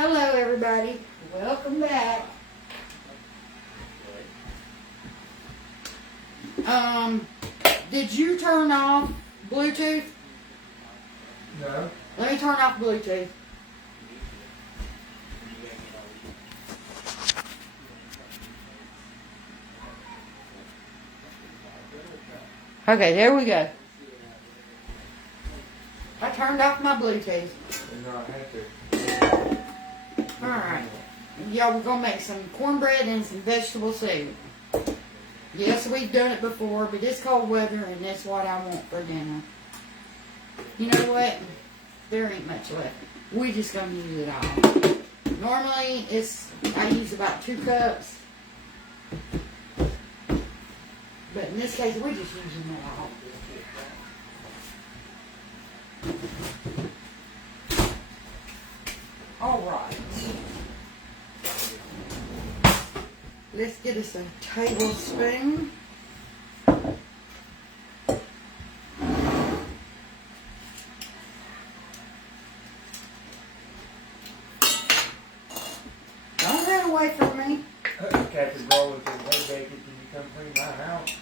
Hello everybody, welcome back. Did you turn off Bluetooth? No. Let me turn off Bluetooth. Okay, there we go. I turned off my Bluetooth. No, I had to. Alright. Y'all, we're going to make some cornbread and some vegetable soup. Yes, we've done it before, but it's cold weather and that's what I want for dinner. You know what? There ain't much left. We just going to use it all. Normally, I use about 2 cups. But in this case, we're just using it all. Alright. Let's get us a tablespoon. Don't run away from me. Captain Rollins said, hey, Becky, can you come clean my house?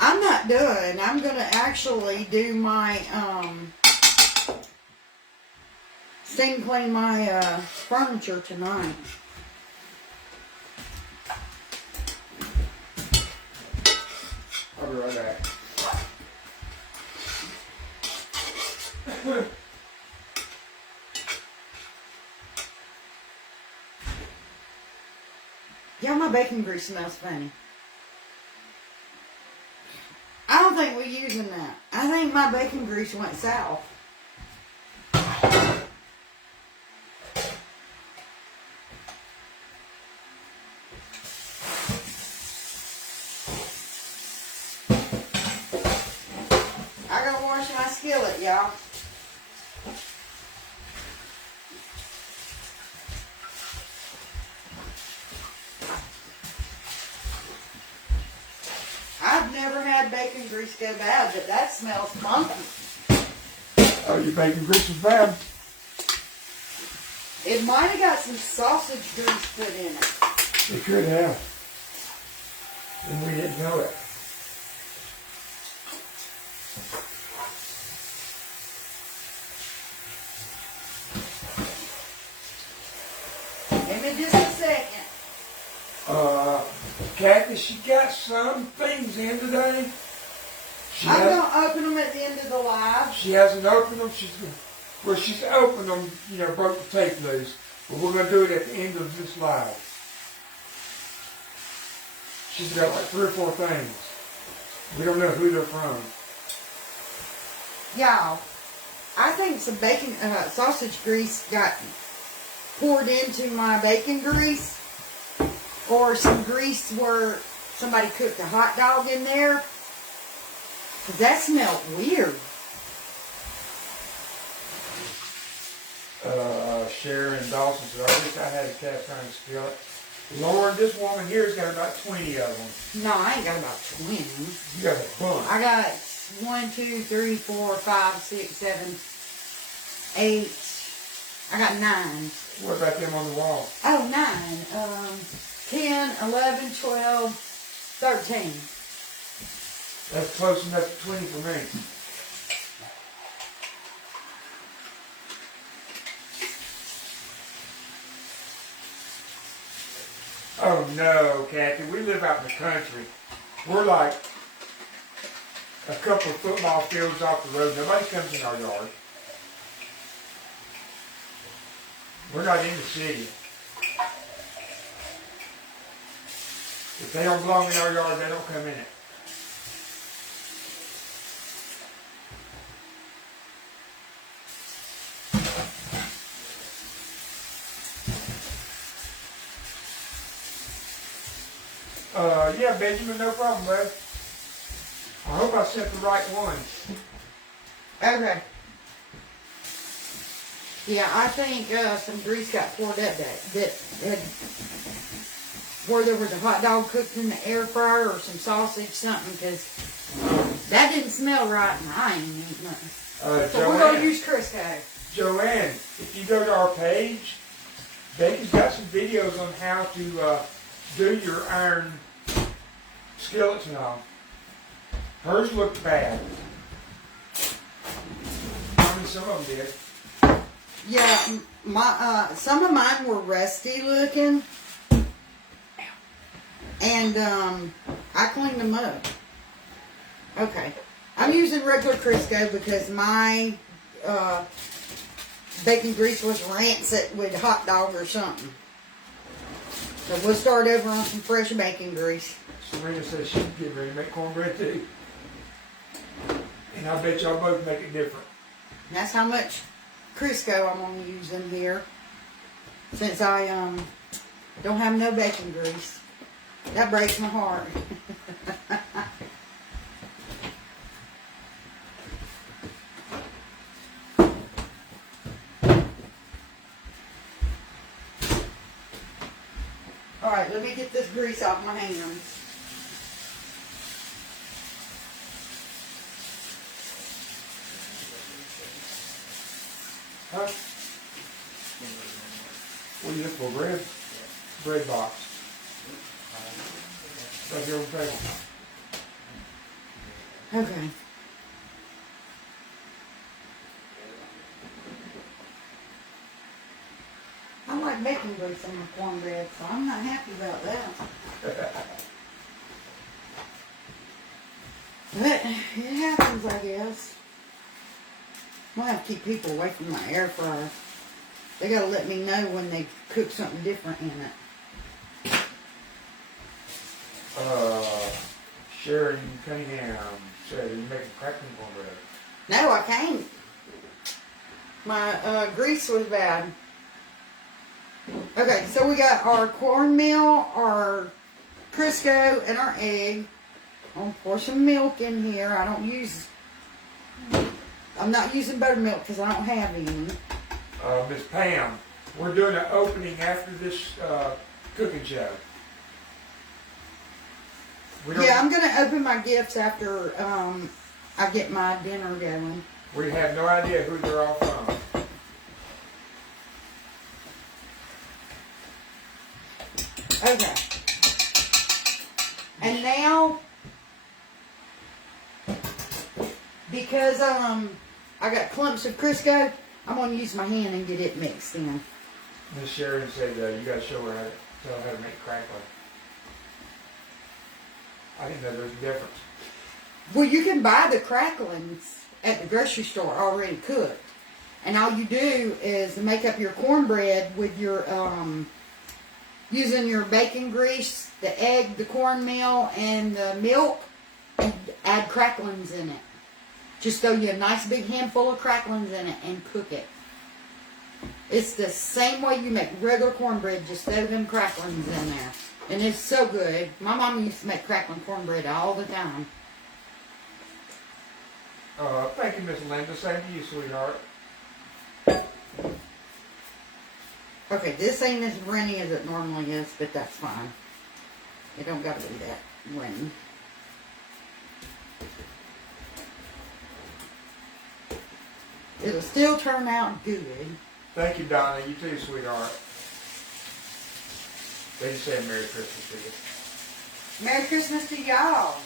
I'm not done. I'm going to actually do my, steam clean my furniture tonight. I'll be right back. Yeah, my bacon grease smells funny. I don't think we're using that. I think my bacon grease went south. I gotta wash my skillet, y'all. I've never had bacon grease go bad, but that smells funky. Oh, your bacon grease was bad? It might have got some sausage grease put in it. It could have. And we didn't know it. Give me just a second. Kathy, she got some things in today. I'm going to open them at the end of the live. She hasn't opened them. She's opened them, broke the tape loose. But we're going to do it at the end of this live. She's got like 3 or 4 things. We don't know who they're from. Y'all, I think some bacon, sausage grease got poured into my bacon grease. Or some grease where somebody cooked a hot dog in there. Because that smelled weird. Sharon Dawson said, I wish I had a cast iron skillet. Lord, this woman here's got about 20 of them. No, I ain't got about 20. You got a bunch. I got 1, 2, 3, 4, 5, 6, 7, 8. I got 9. What about them on the wall? Oh, 9. 10, 11, 12, 13. That's close enough to 20 for me. Oh no, Kathy, we live out in the country. We're like a couple of football fields off the road. Nobody comes in our yard. We're not in the city. If they don't belong in our yard, they don't come in it. Yeah, Benjamin, no problem, bud. I hope I sent the right one. Okay. Yeah, I think some grease got poured up that had, where there was a hot dog cooked in the air fryer or some sausage, something, because that didn't smell right and I ain't eating nothing. So we're going to use Crisco. Joanne, if you go to our page, Becky's got some videos on how to do your iron skillets and all. Hers looked bad. I mean, some of them did. Yeah, some of mine were rusty looking, and I cleaned them up. Okay, I'm using regular Crisco because my bacon grease was rancid with hot dog or something. So we'll start over on some fresh bacon grease. Serena says she's getting ready to make cornbread too. And I bet y'all both make it different. That's how much Crisco I'm going to use in here. Since I don't have no bacon grease. That breaks my heart. Alright, let me get this grease off my hands. Huh? What are you looking for? Bread? Bread box. Right here on the table. Okay. I like bacon grease on my cornbread, so I'm not happy about that. But it happens, I guess. I'm gonna have to keep people away from my air fryer. They gotta let me know when they cook something different in it. Sharon Cunningham said you're making crackling cornbread. No, I can't. My grease was bad. Okay, so we got our cornmeal, our Crisco, and our egg. I'll pour some milk in here. I'm not using buttermilk because I don't have any. Miss Pam, we're doing an opening after this cooking show. Yeah, I'm going to open my gifts after I get my dinner going. We have no idea who they're all from. Okay. And now, because I got clumps of Crisco, I'm going to use my hand and get it mixed in. Miss Sharon said you got to tell her how to make crackling. I didn't know there was a difference. Well, you can buy the cracklings at the grocery store already cooked. And all you do is make up your cornbread with your, using your bacon grease, the egg, the cornmeal, and the milk, and add cracklings in it. Just throw you a nice big handful of cracklings in it and cook it. It's the same way you make regular cornbread, just throw them cracklings in there. And it's so good. My mom used to make crackling cornbread all the time. Thank you, Miss Linda. Same to you, sweetheart. Okay, this ain't as runny as it normally is, but that's fine. It don't gotta be that runny. It'll still turn out good. Thank you, Donna. You too, sweetheart. They just said Merry Christmas to you. Merry Christmas to y'all.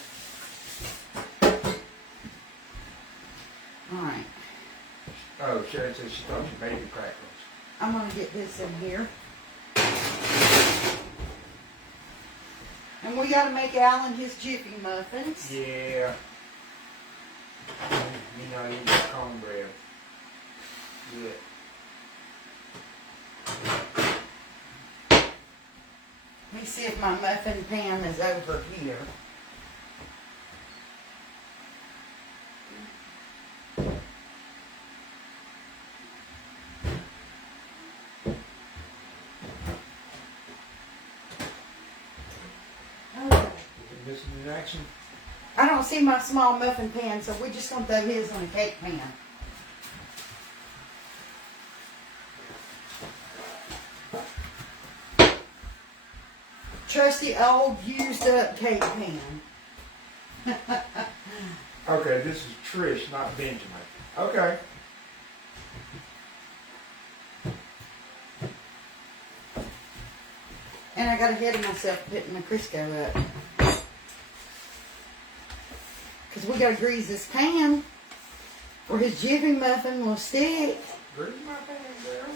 Alright. Oh, Sharon said she thought you made the cracklings. I'm going to get this in here. And we got to make Alan his Jiffy muffins. Yeah. You know, you got cornbread. Yeah. Let me see if my muffin pan is over here. Missing in action? I don't see my small muffin pan, so we're just going to throw his in a cake pan. Trusty old used up cake pan. Okay, this is Trish, not Benjamin. Okay. And I got ahead of myself putting the Crisco up. Because we got to grease this pan or his jiffy muffin will stick. Grease my pan, girl.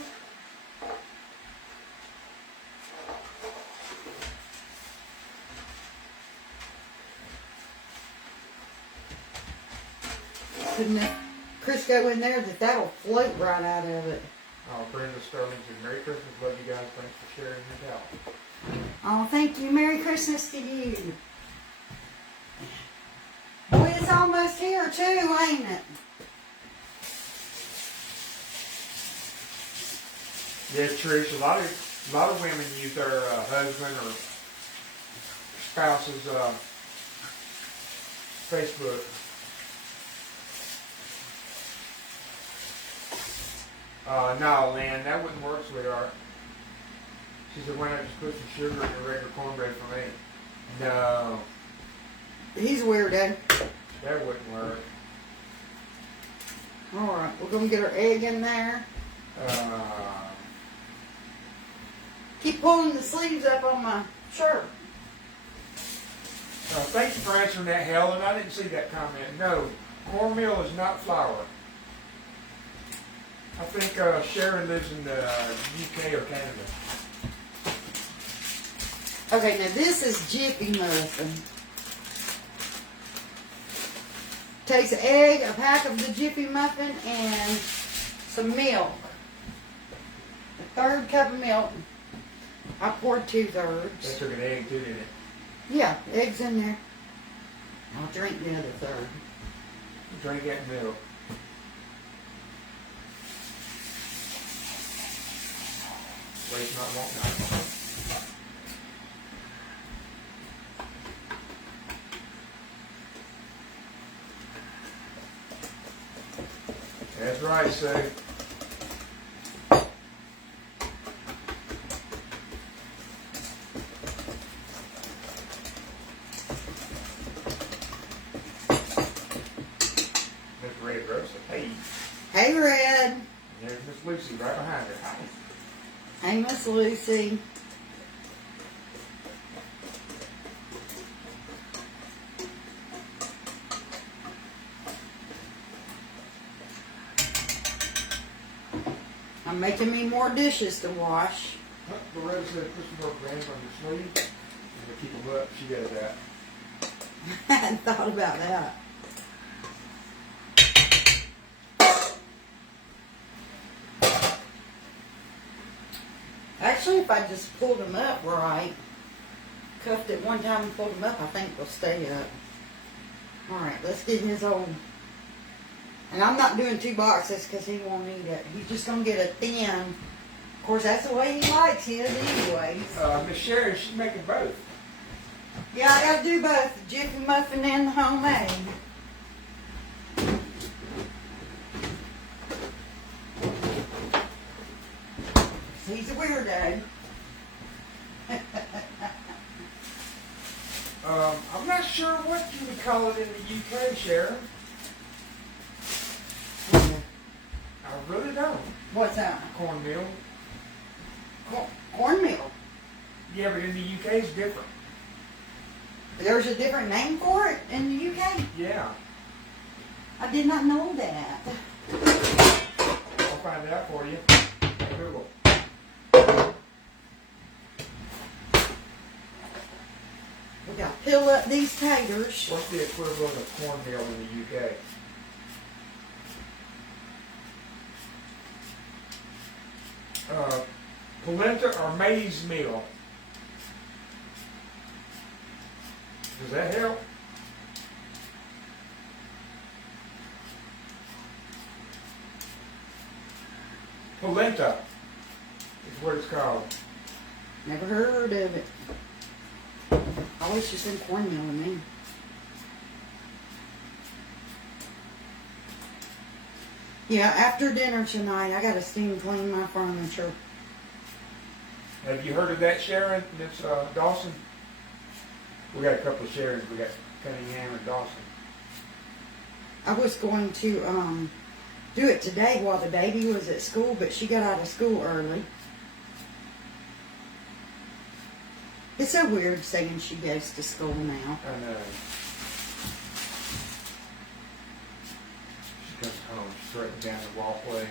Putting the Crisco in there that'll float right out of it. Oh, Brenda Sterling said, Merry Christmas, love you guys, thanks for sharing your talent. Oh, thank you. Merry Christmas to you. Boy, it's almost here too, ain't it? Yeah, Trish, a lot of women use their husband or spouse's Facebook. No, Lynn, that wouldn't work, sweetheart. She said, why not just put some sugar in your regular cornbread for me? No. He's a weirdo. That wouldn't work. Alright, we're going to get our egg in there. Keep pulling the sleeves up on my shirt. Thank you for answering that, Helen. I didn't see that comment. No, cornmeal is not flour. I think Sharon lives in the UK or Canada. Okay, now this is Jiffy Muffin. Takes an egg, a pack of the Jiffy Muffin, and some milk. A third cup of milk. I poured 2/3. They took an egg too, didn't it? Yeah, eggs in there. I'll drink the other third. Drink that milk. Waste not, want not. That's right, Sue. Miss Red Rosa. Hey. Hey, Red. And there's Miss Lucy right behind her. Hi. Hey, Miss Lucy. I'm making me more dishes to wash. Loretta said put some more brands on your sleeve. And to keep them up, she does that. I hadn't thought about that. Actually, if I just pulled them up right, cuffed it one time and pulled them up, I think they'll stay up. Alright, let's get his old... And I'm not doing 2 boxes because he won't eat it. He's just going to get a thin. Of course, that's the way he likes his anyways. Miss Sharon, she's making both. Yeah, I got to do both. The Jiffy Muffin and the homemade. He's a weirdo. I'm not sure what you would call it in the UK, Sharon. I really don't. What's that? Cornmeal. Cornmeal. Yeah, but in the UK it's different. There's a different name for it in the UK? Yeah. I did not know that. I'll find out for you. Google. We got to peel up these taters. What's the equivalent of cornmeal in the UK? Polenta or maize meal. Does that help? Polenta is what it's called. Never heard of it. I always just said cornmeal to me. Yeah, after dinner tonight, I got to steam clean my furniture. Have you heard of that, Sharon? That's Dawson. We got a couple of Sharons. We got Cunningham and Dawson. I was going to do it today while the baby was at school, but she got out of school early. It's so weird saying she goes to school now. I know. She comes home straight down the walkway.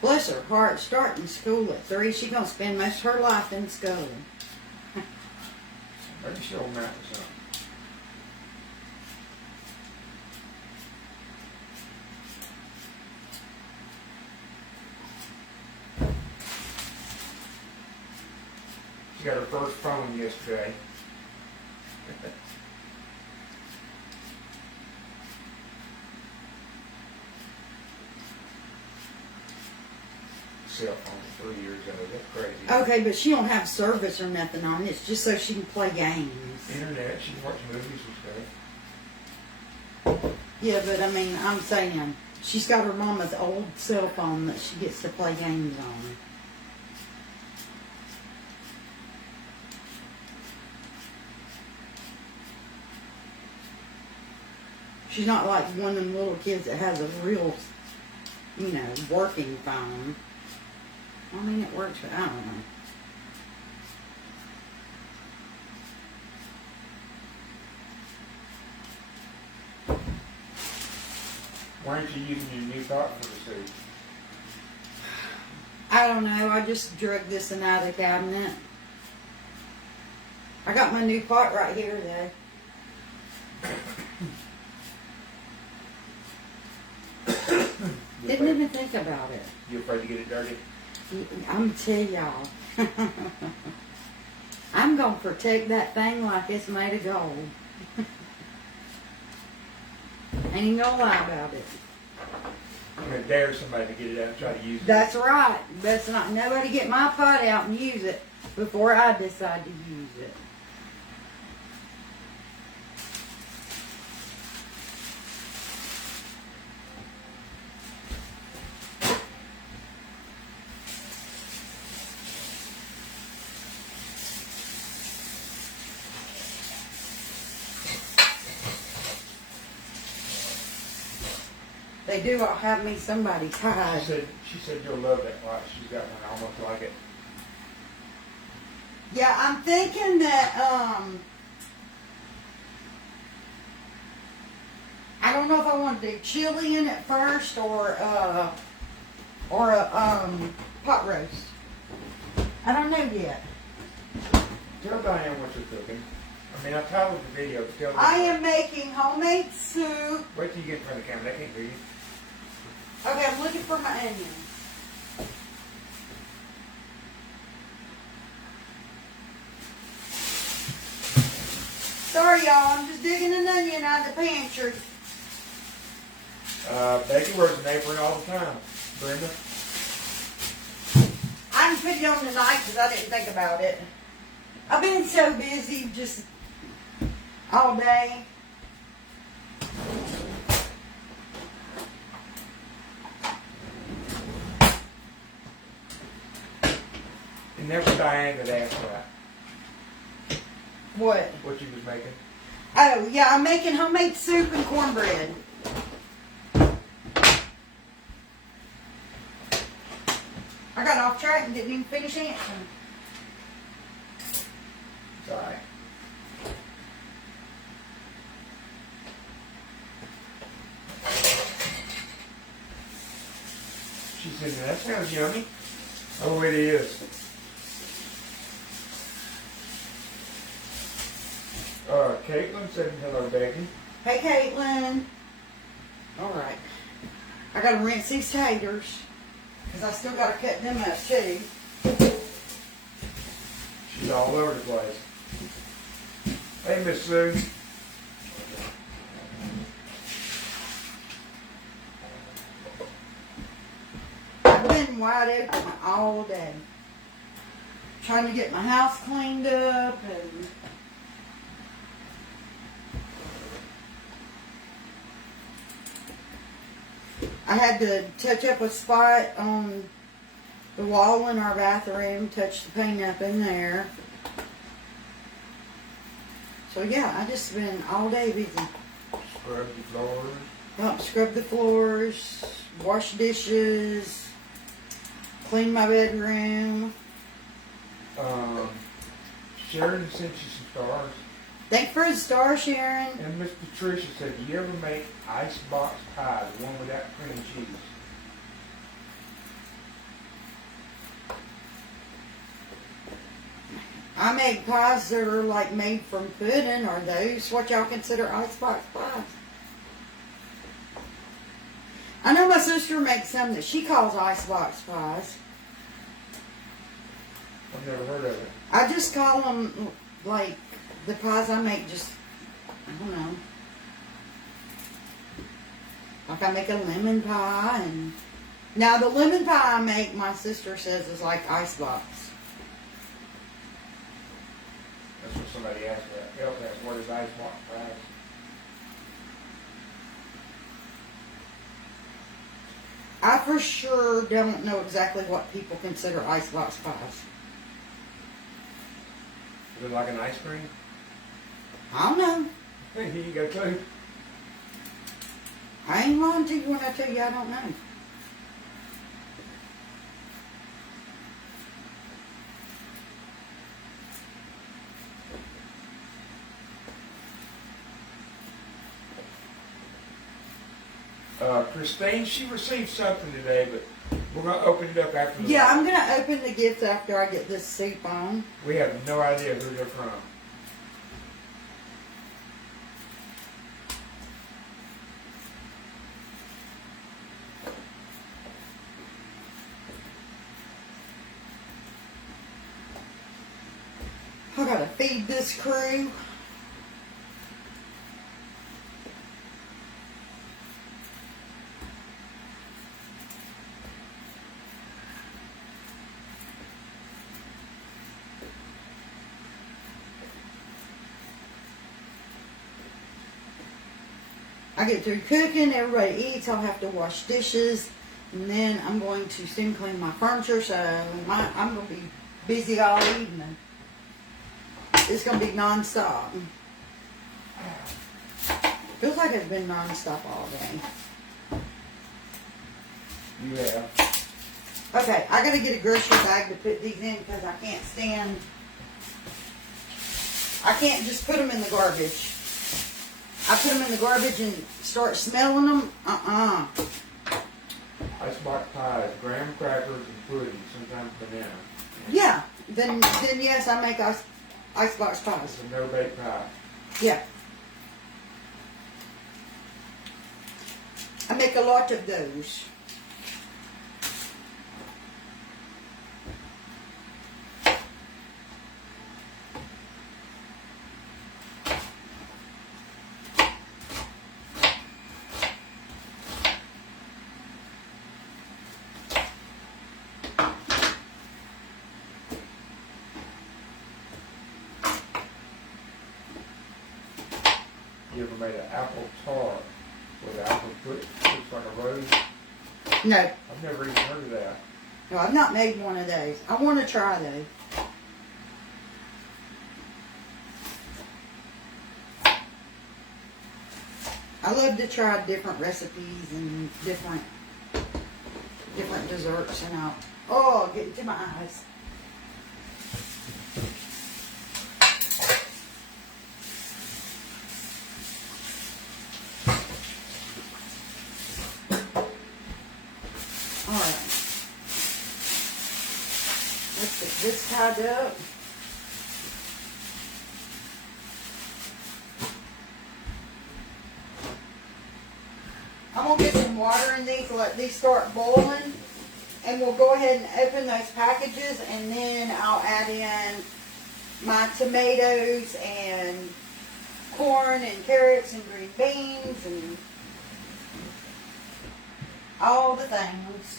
Bless her heart, starting school at 3. She's going to spend most of her life in school. Maybe she'll map or something. She got her first phone yesterday. Cell phone 3 years ago. That's crazy. Okay, but she don't have service or nothing on it. It's just so she can play games. Internet. She can watch movies and stuff. Yeah, but I mean, I'm saying she's got her mama's old cell phone that she gets to play games on. She's not like one of them little kids that has a real, working phone. I mean, it works, but I don't know. Why aren't you using your new pot for the soup? I don't know. I just drug this one out of the cabinet. I got my new pot right here, though. Didn't even think about it. You afraid to get it dirty? I'm tell y'all. I'm going to protect that thing like it's made of gold. Ain't even going to lie about it. I'm going to dare somebody to get it out and try to use it. That's right. Best not nobody get my pot out and use it before I decide to use it. They do have me somebody tied. She said you'll love that pot. She's got one almost like it. Yeah, I'm thinking that, I don't know if I want to do chili in it first or a pot roast. I don't know yet. Tell Diane what you're cooking. I mean, I titled the video. Tell her. I am making homemade soup. Wait till you get in front of the camera. They can't hear you. Okay, I'm looking for my onion. Sorry, y'all. I'm just digging an onion out of the pantry. Becky wears an apron all the time. Brenda? I can put it on tonight because I didn't think about it. I've been so busy just all day. And never Diane that asked that. What? What you was making. Oh, yeah, I'm making homemade soup and cornbread. I got off track and didn't even finish answering. It's alright. She said, that sounds yummy. Oh, it is. Caitlin said hello, Becky. Hey, Caitlin. All right. I got to rinse these taters because I still got to cut them up, too. She's all over the place. Hey, Miss Sue. I've been wide open all day. Trying to get my house cleaned up and... I had to touch up a spot on the wall in our bathroom, touch the paint up in there. So yeah, I just been all day busy. Scrub the floors. help scrub the floors, wash dishes, clean my bedroom. Sharon sent you some stars. Thanks for the star, Sharon. And Miss Patricia said, "Do you ever make icebox pie, the one without cream cheese?" I make pies that are like made from pudding. Are those what y'all consider icebox pies? I know my sister makes some that she calls icebox pies. I've never heard of it. I just call them like the pies I make. Just I don't know. Like I make a lemon pie, and now the lemon pie I make, my sister says is like icebox. That's what somebody asked me. Else asked, "What is icebox pie?" I for sure don't know exactly what people consider icebox pies. Is it like an ice cream? I don't know. Here you go, too. I ain't lying to you when I tell you I don't know. Christine, she received something today, but we're going to open it up after the Yeah, I'm going to open the gift after I get this soup on. We have no idea who they're from. I got to feed this crew. I get through cooking, everybody eats, I'll have to wash dishes, and then I'm going to soon clean my furniture, so I'm going to be busy all evening. It's going to be non-stop. Feels like it's been non-stop all day. Yeah. Okay, I got to get a grocery bag to put these in because I can't stand, I can't just put them in the garbage. I put them in the garbage and start smelling them. Icebox pies, graham crackers, and pudding, sometimes banana. Yeah, then yes, I make icebox pies. It's a no-bake pie. Yeah. I make a lot of those. You ever made an apple tart with apple looks like a rose? No. I've never even heard of that. No, I've not made one of those. I want to try those. I love to try different recipes and different desserts, and I'll get into my eyes. All right. Let's get this tied up. I'm going to get some water in these, let these start boiling, and we'll go ahead and open those packages, and then I'll add in my tomatoes and corn and carrots and green beans and all the things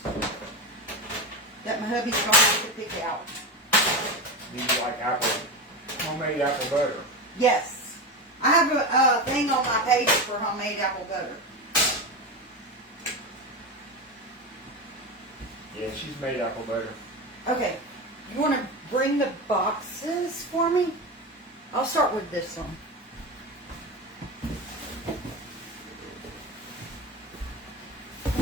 that my hubby's going to have to pick out. Do you like homemade apple butter? Yes. I have a thing on my page for homemade apple butter. Yeah, she's made apple butter. Okay. You want to bring the boxes for me? I'll start with this one.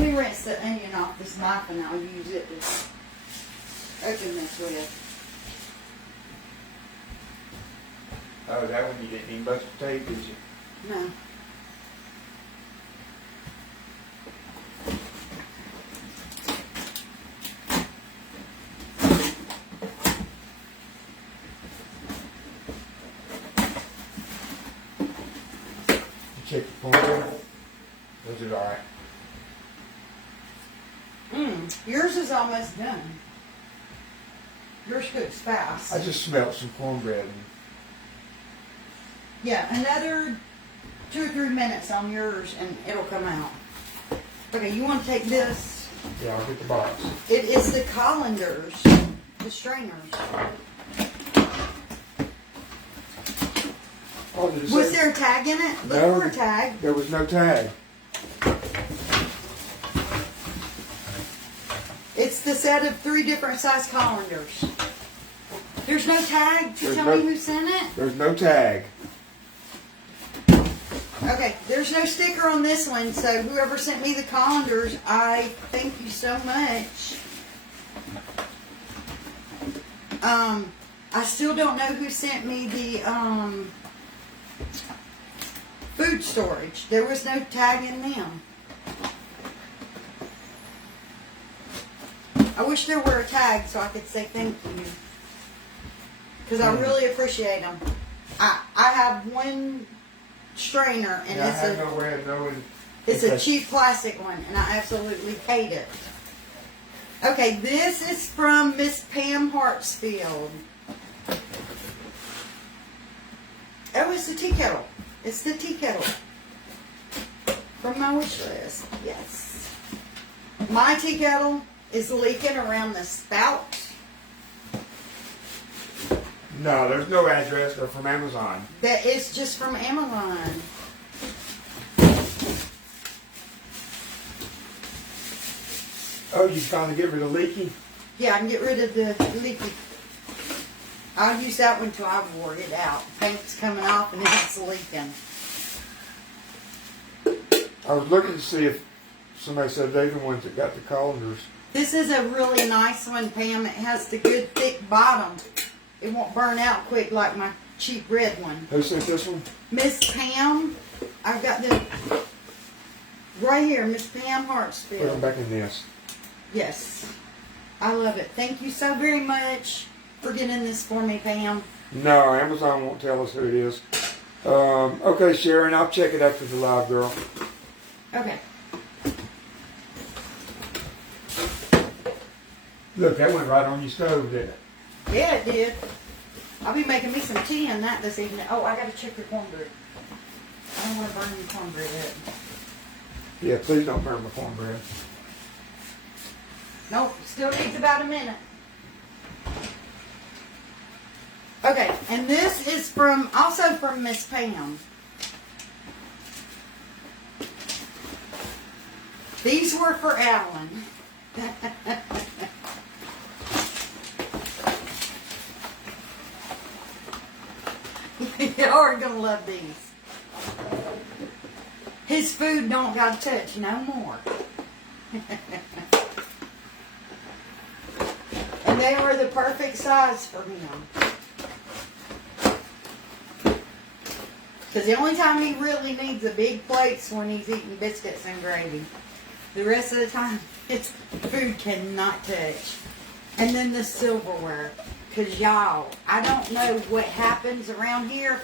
me rinse the onion off this knife and I'll use it to open this with. Oh, that one you didn't even bust the tape, did you? No. Check the cornbread. Was it alright? Yours is almost done. Yours cooks fast. I just smelled some cornbread. Yeah, another 2 or 3 minutes on yours and it'll come out. Okay, you want to take this? Yeah, I'll get the box. It is the colanders, the strainers. Oh, did it Was say- there a tag in it? Look No. for a tag. There was no tag. It's the set of 3 different size colanders. There's no tag to There's tell no- me who sent it? There's no tag. Okay, there's no sticker on this one, so whoever sent me the colanders, I thank you so much. I still don't know who sent me the food storage. There was no tag in them. I wish there were a tag so I could say thank you. Because I really appreciate them. I have one strainer and Yeah, I it's have a no way of knowing. it's a Okay. cheap plastic one, and I absolutely hate it. Okay, this is from Miss Pam Hartsfield. Oh, it's the tea kettle. It's the tea kettle. From my wish list. Yes. My tea kettle is leaking around the spout. No, there's no address. They're from Amazon. That is just from Amazon. Oh, you trying to get rid of leaky? Yeah, I can get rid of the leaky. I'll use that one till I wore it out. Paint's coming off and it's leaking. I was looking to see if somebody said they're the ones that got the colanders. This is a really nice one, Pam. It has the good thick bottom. It won't burn out quick like my cheap red one. Who sent this one? Miss Pam, I've got the right here, Miss Pam Put them Hartsfield. back in this. Yes. I love it. Thank you so very much for getting this for me, Pam. No, Amazon won't tell us who it is. Okay, Sharon, I'll check it after the live, girl. Okay. Look, that went right on your stove, didn't it? Yeah, it did. I'll be making me some tea and that this evening. Oh, I gotta check your cornbread. I don't want to burn your cornbread up. Yeah, please don't burn my cornbread. Nope, still needs about a minute. Okay, and this is also from Miss Pam. These were for Alan. Y'all are gonna love these. His food don't got to touch no more. And they were the perfect size for him. Because the only time he really needs a big plate's when he's eating biscuits and gravy. The rest of the time, it's food cannot touch. And then the silverware. Because y'all, I don't know what happens around here,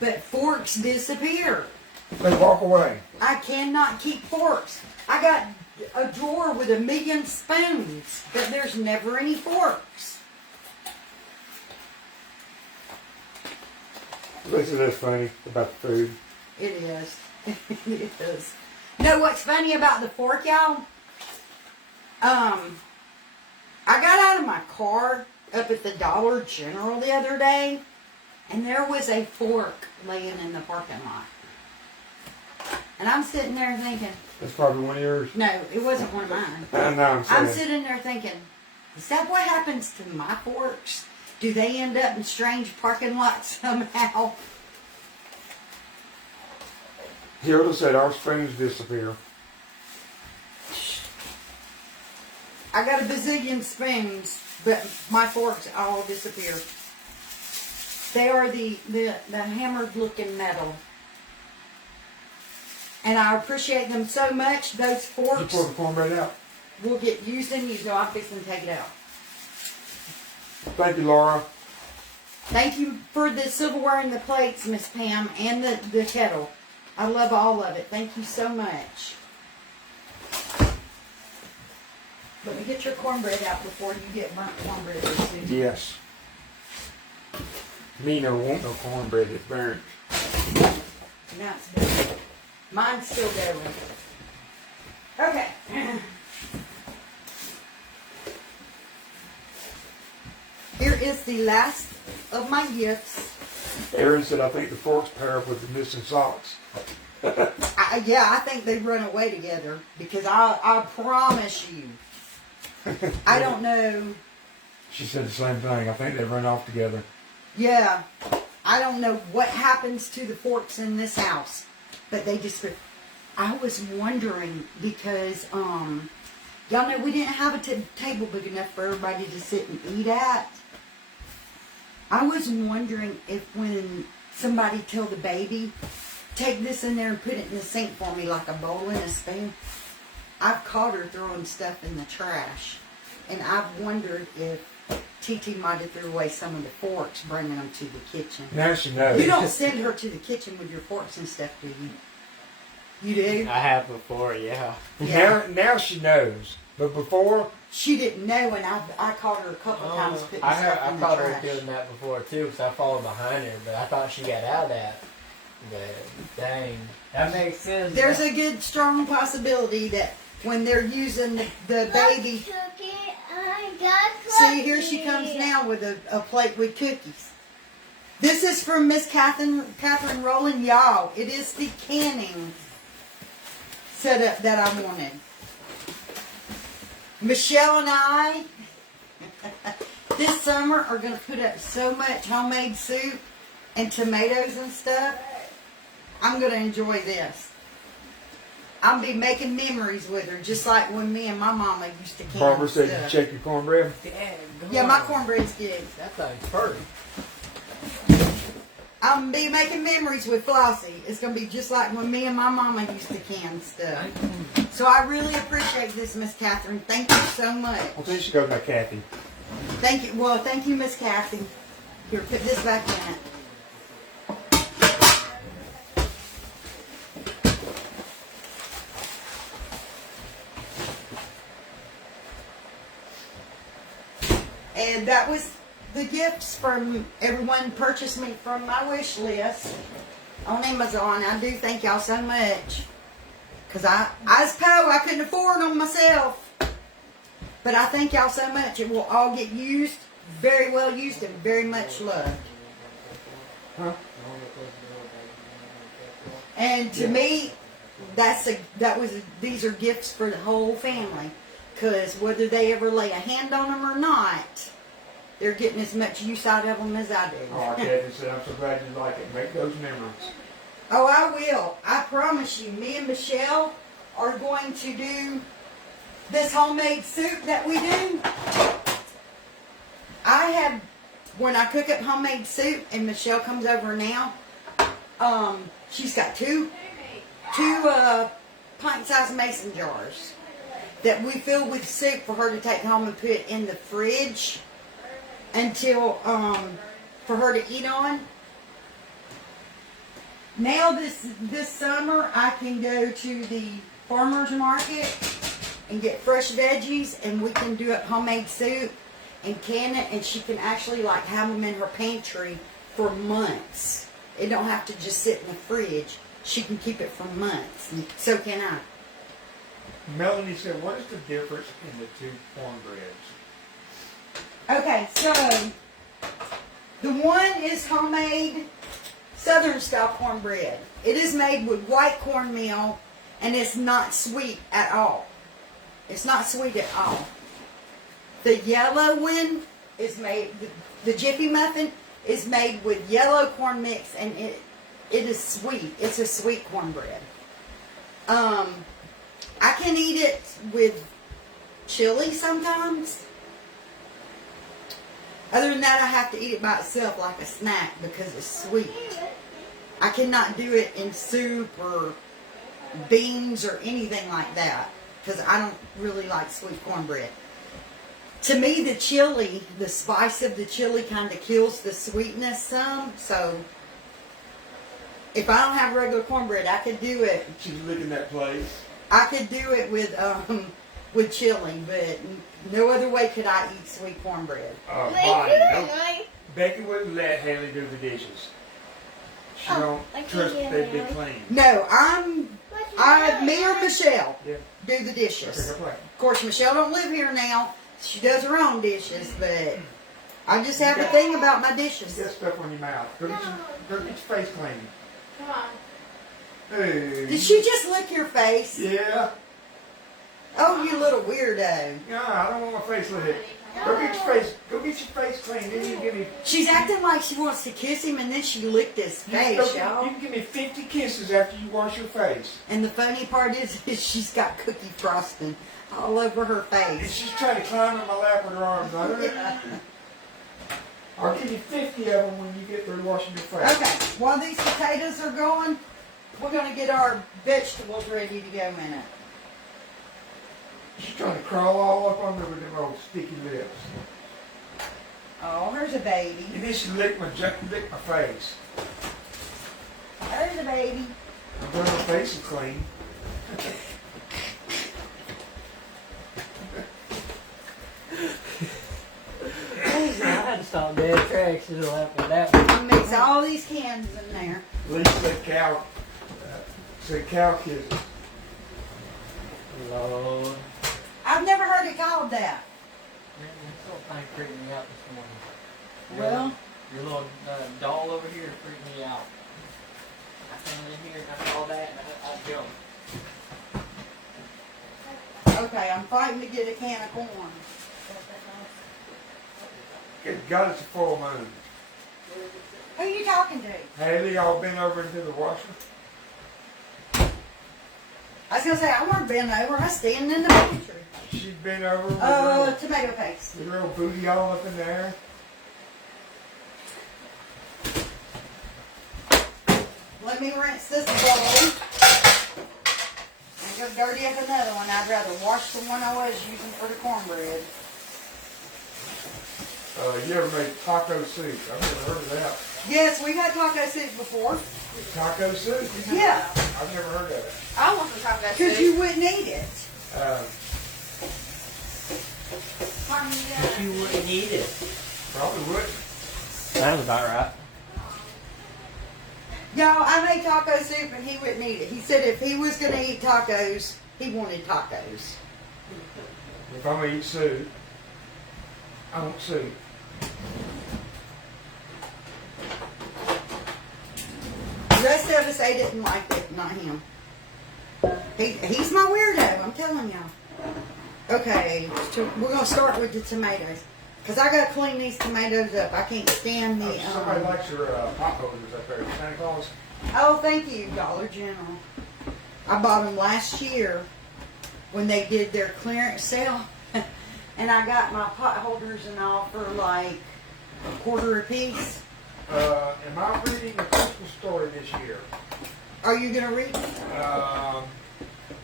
but forks disappear. They walk away. I cannot keep forks. I got a drawer with 1,000,000 spoons, but there's never any forks. Listen, that's funny about the food. It is. It is. Know what's funny about the fork, y'all? I got out of my car up at the Dollar General the other day, and there was a fork laying in the parking lot. And I'm sitting there thinking, That's probably one of yours. no, it wasn't one of mine. I know, I'm saying. I'm sitting there thinking, is that what happens to my forks? Do they end up in strange parking lots somehow? Hilda said our spoons disappear. I got a bazillion spoons, but my forks all disappear. They are the hammered looking metal. And I appreciate them so much. Those forks You pour the cornbread out. will get used and used. No, I'm fixing to take it out. Thank you, Laura. Thank you for the silverware and the plates, Miss Pam, and the kettle. I love all of it. Thank you so much. Let me get your cornbread out before you get burnt cornbread. Yes. Me no want no cornbread that's burnt. Now it's done. Mine's still going. Okay. Here is the last of my gifts. Aaron said, I think the forks pair up with the missing socks. Yeah, I think they run away together because I promise you, I don't know. She said the same thing. I think they run off together. Yeah, I don't know what happens to the forks in this house, but they just. I was wondering because y'all know we didn't have a table big enough for everybody to sit and eat at. I was wondering if when somebody tell the baby, take this in there and put it in the sink for me like a bowl and a spoon. I've caught her throwing stuff in the trash. And I've wondered if TT might have threw away some of the forks, bringing them to the kitchen. Now she knows. You don't send her to the kitchen with your forks and stuff, do you? You do? I have before, yeah. Now she knows. But before, she didn't know, and I caught her a couple times putting stuff in the caught trash. her doing that before too, because I followed behind her, but I thought she got out of that. But dang, that makes sense. There's a good, strong possibility that when they're using the baby. See, here she comes now with a plate with cookies. This is from Miss Catherine Rowland. Y'all, it is the canning setup that I wanted. Michelle and I, this summer, are going to put up so much homemade soup and tomatoes and stuff. I'm going to enjoy this. I'll be making memories with her, just like when me and my mama used to can Barbara said stuff. you check your cornbread. Yeah, my cornbread's good. That thing's perfect. I'm going to be making memories with Flossie. It's going to be just like when me and my mama used to can stuff. So I really appreciate this, Miss Catherine. Thank you so much. I think she goes by Kathy. Thank you. Well, thank you, Miss Kathy. Here, put this back in it. And that was the gifts from everyone purchased me from my wish list on Amazon. I do thank y'all so much. Because I was poor, I couldn't afford them myself. But I thank y'all so much. It will all get used, very well used, and very much loved. Huh? And to me, these are gifts for the whole family. Because whether they ever lay a hand on them or not, they're getting as much use out of them as I do. Oh, Kathy said, I'm so glad you like it. Make those memories. Oh, I will. I promise you. Me and Michelle are going to do this homemade soup that we do. When I cook up homemade soup and Michelle comes over now, she's got two pint-sized mason jars that we fill with soup for her to take home and put in the fridge until for her to eat on. Now this summer I can go to the farmer's market and get fresh veggies, and we can do up homemade soup and can it, and she can actually like have them in her pantry for months. It don't have to just sit in the fridge. She can keep it for months, and so can I. Melanie said, what is the difference in the two cornbreads? Okay, so the one is homemade Southern style cornbread. It is made with white cornmeal, and it's not sweet at all. It's not sweet at all. The yellow one is made, the Jiffy Muffin is made with yellow corn mix, and it is sweet. It's a sweet cornbread. I can eat it with chili sometimes. Other than that, I have to eat it by itself like a snack because it's sweet. I cannot do it in soup or beans or anything like that because I don't really like sweet cornbread. To me, the chili, the spice of the chili kind of kills the sweetness some. So if I don't have regular cornbread, I could do it. She's licking that plate. I could do it with chili, but no other way could I eat sweet cornbread. Bonnie, no. Becky wouldn't let Haley do the dishes. She don't trust that they'd be clean. No, me or Michelle Yeah. do the dishes. Okay, go play. Of course, Michelle don't live here now. She does her own dishes, but I just have a thing about my dishes. You got stuff on your mouth. Go get your face clean. Come on. Hey. Did she just lick your face? Yeah. Oh, you little weirdo. No, I don't want my face licked. Go get your face. Go get your face clean. Then you give me. She's acting like she wants to kiss him, and then she licked his face, You y'all. can give me 50 kisses after you wash your face. And the funny part is she's got cookie frosting all over her And face. she's trying to climb in my lap with her arms under it. I'll give you 50 of them when you get through washing your face. Okay, while these potatoes are going, we're going to get our vegetables ready to go in it. She's trying to crawl all up under with them old sticky lips. Oh, here's a baby. And then she licked my face. There's a baby. I'm glad my face is clean. I had to stop dead tracks to laugh at that one. I'll mix all these cans in there. Lisa said cow kisses. Lord. I've never heard it called that. Man, this little thing freaked me out this morning. Well, Your little doll over here freaked me out. I came in here and I saw that and I jumped. okay, I'm fighting to get a can of corn. Good God, it's a full moon. Who are you talking to? Haley, all been over into the washer. I was going to say, I weren't bent over. I stand in the pantry. She's been over with Tomato paste. her little booty all up in there. Let me rinse this bowl. And go dirty up another one. I'd rather wash the one I was using for the cornbread. You ever made taco soup? I've never heard of that. Yes, we've had taco soup before. Taco soup? Yeah. I've never heard of it. I want some taco Because soup. you wouldn't eat it. You wouldn't eat it. Probably wouldn't. Sounds about right. Y'all, I made taco soup and he wouldn't eat it. He said if he was going to eat tacos, he wanted tacos. If I'm going to eat soup, I want soup. The rest of us, they didn't like it, not him. He's my weirdo, I'm telling y'all. Okay, so we're going to start with the tomatoes. Because I got to clean these tomatoes up. I can't stand the... Somebody likes your pop holders up there. Santa Claus? Oh, thank you, Dollar General. I bought them last year when they did their clearance sale. And I got my pot holders and all for like $1 a piece. Am I reading a Christmas story this year? Are you going to read?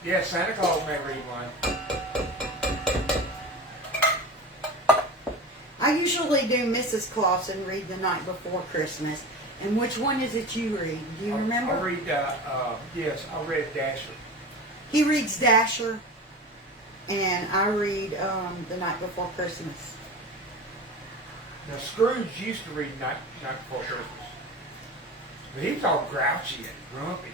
Yeah, Santa Claus may read one. I usually do Mrs. Claus and read The Night Before Christmas. And which one is it you read? Do you remember? I read, yes, I read Dasher. He reads Dasher, and I read The Night Before Christmas. Now, Scrooge used to read Night Before Christmas. But he was all grouchy and grumpy.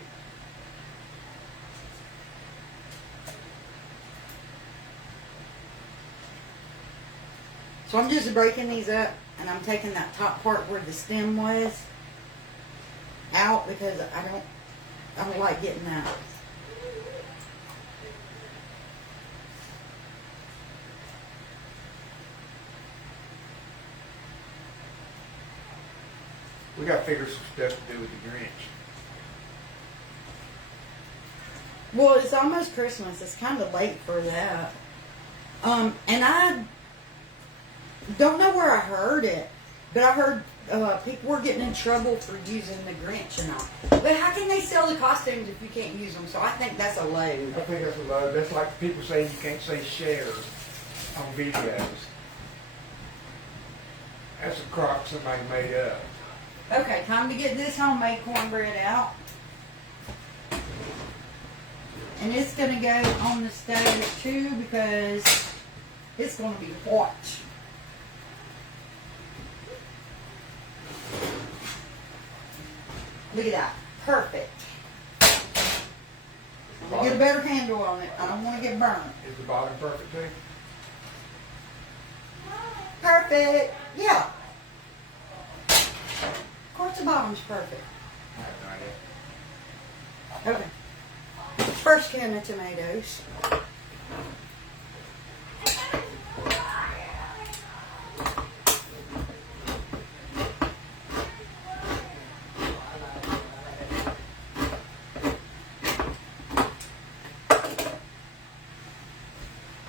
So I'm just breaking these up, and I'm taking that top part where the stem was out because I don't like getting that. We got to figure some stuff to do with the Grinch. Well, it's almost Christmas. It's kind of late for that. And I don't know where I heard it, but I heard people were getting in trouble for using the Grinch and all. But how can they sell the costumes if you can't use them? So I think that's a load. I think that's a lot. That's like people say you can't say share on videos. That's a crock somebody made up. Okay, time to get this homemade cornbread out. And it's going to go on the stove too because it's going to be hot. Look at that. Perfect. I'll get a better handle on it. I don't want to get burned. Is the bottom perfect too? Perfect. Yeah. Of course the bottom's perfect. I have no idea. Okay. First can of tomatoes.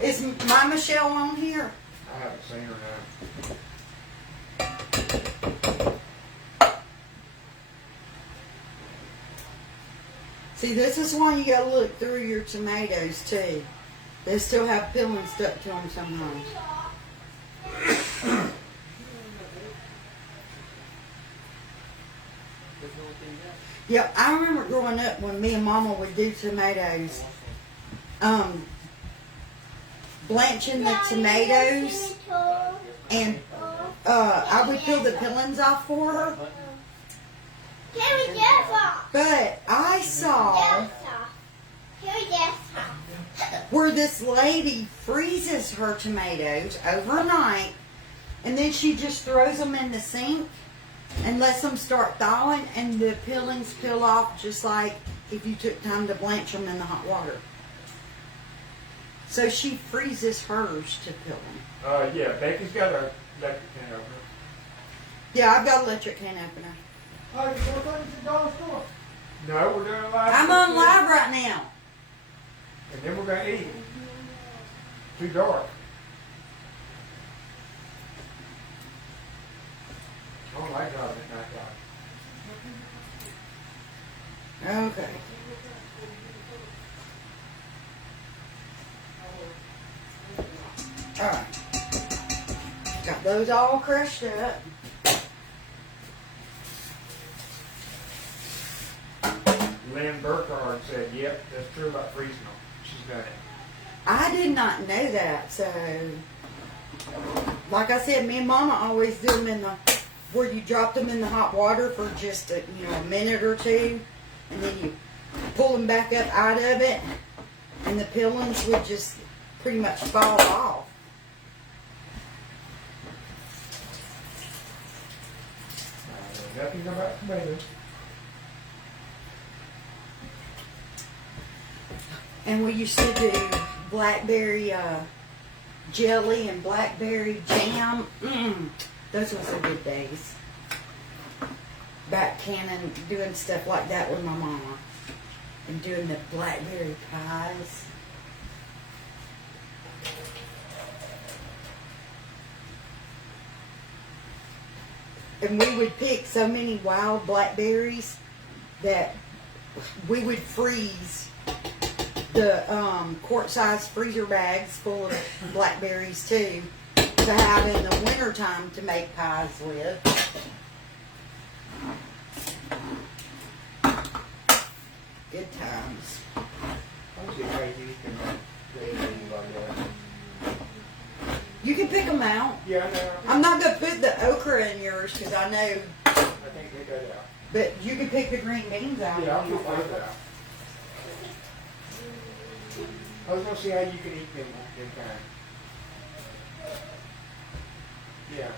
Is my Michelle on here? I haven't seen her now. See, this is why you gotta look through your tomatoes too. They still have peeling stuck to them sometimes. Yep, I remember growing up when me and Mama would do tomatoes. Blanching the tomatoes, and I would peel the peelings off for her. But I saw where this lady freezes her tomatoes overnight, and then she just throws them in the sink and lets them start thawing, and the peelings peel off just like if you took time to blanch them in the hot water. So she freezes hers to peel them. Yeah, Becky's got a electric can opener. Yeah, I've got electric can opener. Oh, you going to the dollar store? No, we're doing a live. I'm on live right now. And then we're going to eat. Too dark. I don't like driving at night. Okay. Alright. Got those all crushed up. Lynn Burkhardt said, yep, that's true about freezing them. She's done it. I did not know that, so like I said, me and Mama always do them in the where you drop them in the hot water for just a minute or two, and then you pull them back up out of it, and the peelings would just pretty much fall off. Nothing about tomatoes. And we used to do blackberry jelly and blackberry jam. Those were some good days. Back canning, doing stuff like that with my mama. And doing the blackberry pies. And we would pick so many wild blackberries that we would freeze the quart-sized freezer bags full of blackberries too, to have in the wintertime to make pies with. Good times. I see how you can You can pick them out. Yeah, I know. I'm not going to put the okra in yours because I know, I think they got out. but you can pick the green beans out. Yeah, I'll put those out. I was gonna see how you can eat them kind. Yeah.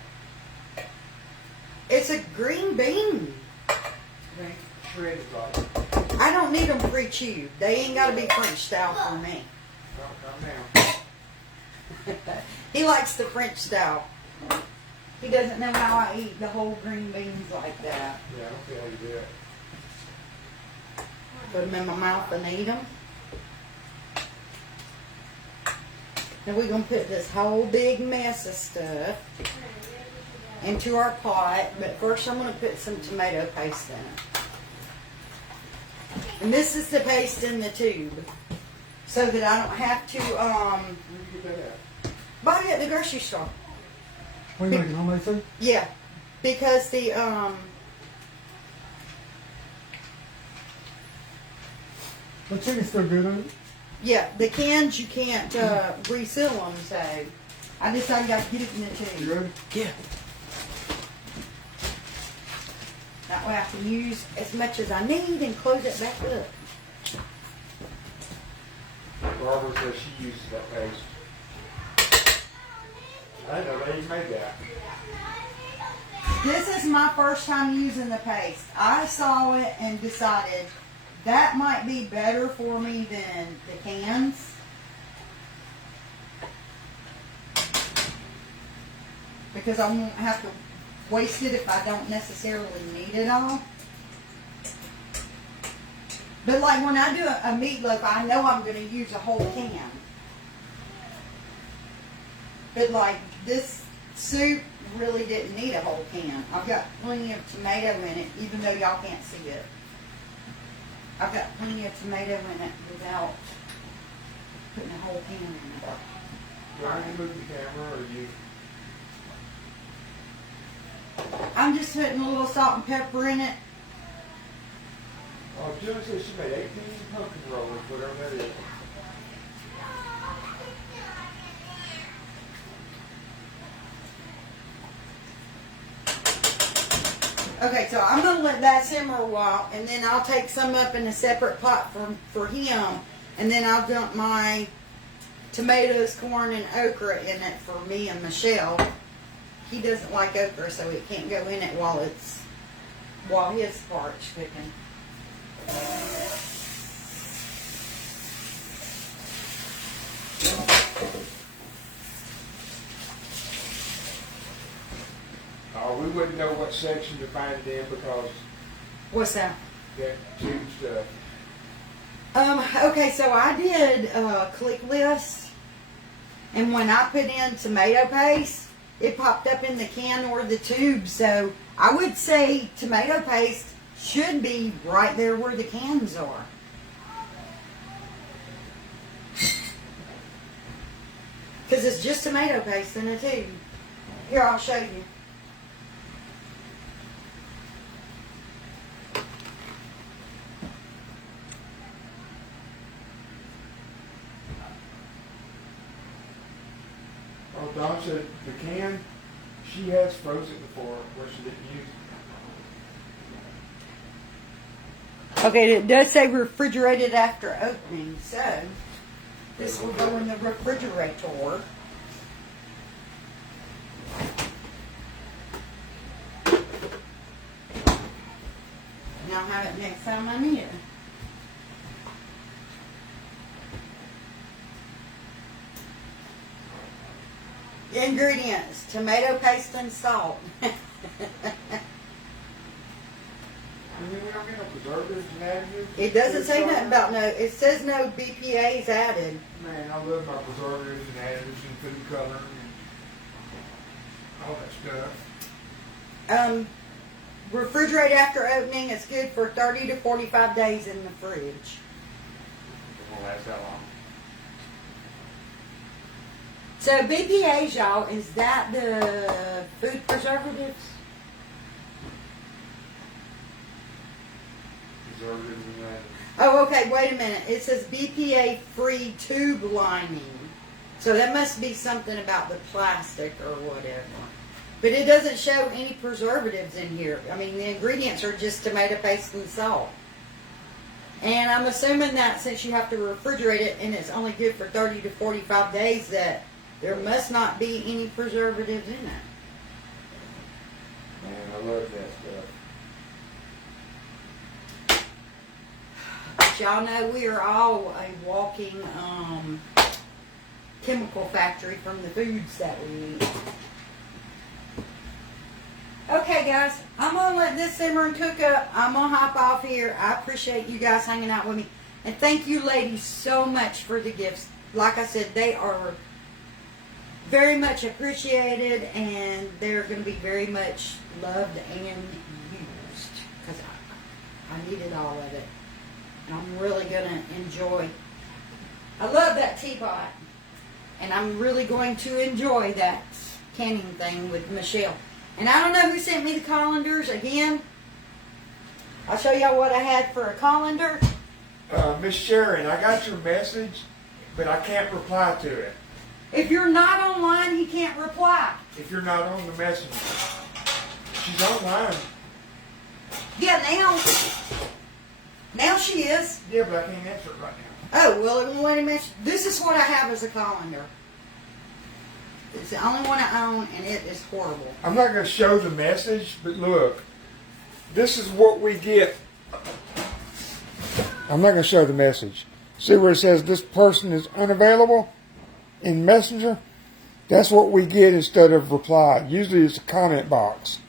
It's a green bean. They shredded like. I don't need them pre-chewed. They ain't got to be French style for me. Calm down. He likes the French style. He doesn't know how I eat the whole green beans like that. Yeah, I don't see how you do it. Put them in my mouth and eat them. Now we're going to put this whole big mess of stuff into our pot. But first I'm going to put some tomato paste in it. And this is the paste in the tube. So that I don't have to, Where did you get that at? buy it at the grocery store. What are you making, homemade food? Yeah. Because the, The chicken's still good, ain't it? yeah, the cans you can't reseal them, so I decided I'd get it in the You tube. ready? Yeah. That way I can use as much as I need and close it back up. Barbara says she uses that paste. I didn't know they even made that. This is my first time using the paste. I saw it and decided that might be better for me than the cans. Because I won't have to waste it if I don't necessarily need it all. But like when I do a meatloaf, I know I'm going to use a whole can. But like this soup really didn't need a whole can. I've got plenty of tomato in it, even though y'all can't see it. I've got plenty of tomato in it without putting a whole can in it. Do I need to move the camera or you? I'm just putting a little salt and pepper in it. Oh, Julie says she made 18 pumpkin rollers, whatever that is. Okay, so I'm going to let that simmer a while, and then I'll take some up in a separate pot for him, and then I'll dump my tomatoes, corn, and okra in it for me and Michelle. He doesn't like okra, so it can't go in it while his part's cooking. Oh, we wouldn't know what section to find it in because What's that? that tube stuff. Okay, so I did click list, and when I put in tomato paste, it popped up in the can or the tube. So I would say tomato paste should be right there where the cans are. Because it's just tomato paste in a tube. Here, I'll show you. Oh, Dawn said the can, she has frozen before where she didn't use it. Okay, it does say refrigerated after opening, so this will go in the refrigerator. And I'll have it next time I need it. Ingredients: tomato paste and salt. We don't get no preservatives and additives. It doesn't say nothing about no. It says no BPA's added. Man, I love my preservatives and additives and food coloring and all that stuff. Refrigerate after opening. It's good for 30 to 45 days in the fridge. It won't last that long. So BPA's, y'all, is that the food preservatives? Preservatives and additives. Oh, okay, wait a minute. It says BPA-free tube lining. So that must be something about the plastic or whatever. But it doesn't show any preservatives in here. I mean, the ingredients are just tomato paste and salt. And I'm assuming that since you have to refrigerate it and it's only good for 30 to 45 days, that there must not be any preservatives in it. Man, I love that stuff. But y'all know we are all a walking chemical factory from the foods that we eat. Okay, guys, I'm going to let this simmer and cook up. I'm going to hop off here. I appreciate you guys hanging out with me. And thank you, ladies, so much for the gifts. Like I said, they are very much appreciated, and they're going to be very much loved and used because I needed all of it. And I'm really going to enjoy. I love that teapot, and I'm really going to enjoy that canning thing with Michelle. And I don't know who sent me the colanders again. I'll show y'all what I had for a colander. Miss Sharon, I got your message, but I can't reply to it. If you're not online, he can't reply. If you're not on the messenger. She's online. Yeah, now she is. Yeah, but I can't answer it right now. Oh, well, wait a minute. This is what I have as a colander. It's the only one I own, and it is horrible. I'm not going to show the message, but look. This is what we get. I'm not going to show the message. See where it says this person is unavailable in Messenger? That's what we get instead of reply. Usually it's a comment box.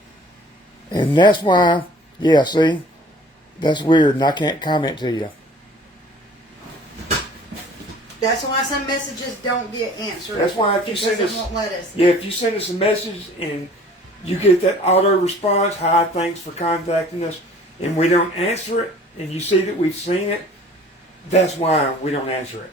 And that's why, yeah, see? That's weird, and I can't comment to you. That's why some messages don't get answered. That's why if you send us, it won't let us. yeah, if you send us a message and you get that auto response, hi, thanks for contacting us, and we don't answer it, and you see that we've seen it, that's why we don't answer it.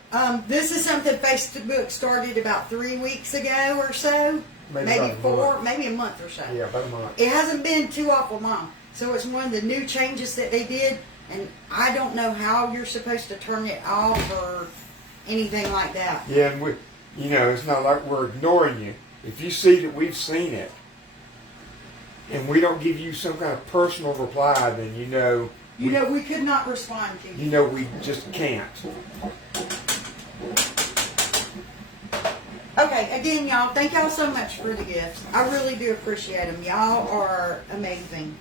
This is something Facebook started about 3 weeks ago or so. Maybe Maybe about a 4, month. maybe a month or so. Yeah, about a month. It hasn't been too awful long. So it's one of the new changes that they did, and I don't know how you're supposed to turn it off or anything like that. Yeah, and we, you know, it's not like we're ignoring you. If you see that we've seen it, and we don't give you some kind of personal reply, then you know. You know, we could not respond to you. You know, we just can't. Okay, again, y'all, thank y'all so much for the gifts. I really do appreciate them. Y'all are amazing.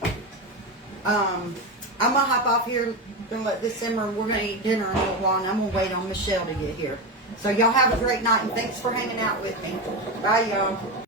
I'm going to hop off here, going to let this simmer. We're going to eat dinner in a little while, and I'm going to wait on Michelle to get here. So y'all have a great night, and thanks for hanging out with me. Bye, y'all.